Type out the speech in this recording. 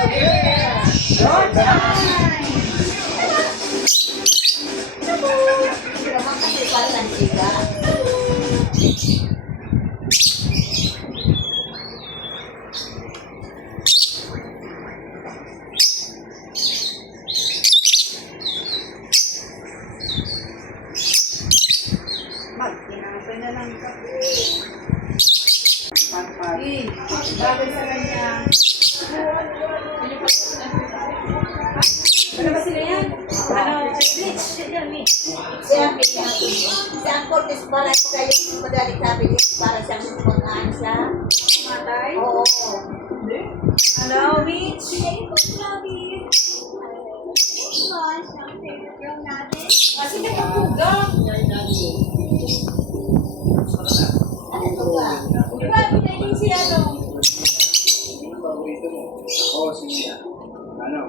Your time! Naman kasi parang siga. Magtinapay na lang kape. Pagpagi. Bagay sa kanya. Ano ba sila yan? Ano? Bleach. Siya Cortes para kayo madali sabi niya para siyang pagkaan siya. Matay? Oo. Hello, Mitch. Kasi nakapugang. Ano ito ba? Grabe na yun si ano. Paborito mo? Ako, si ano?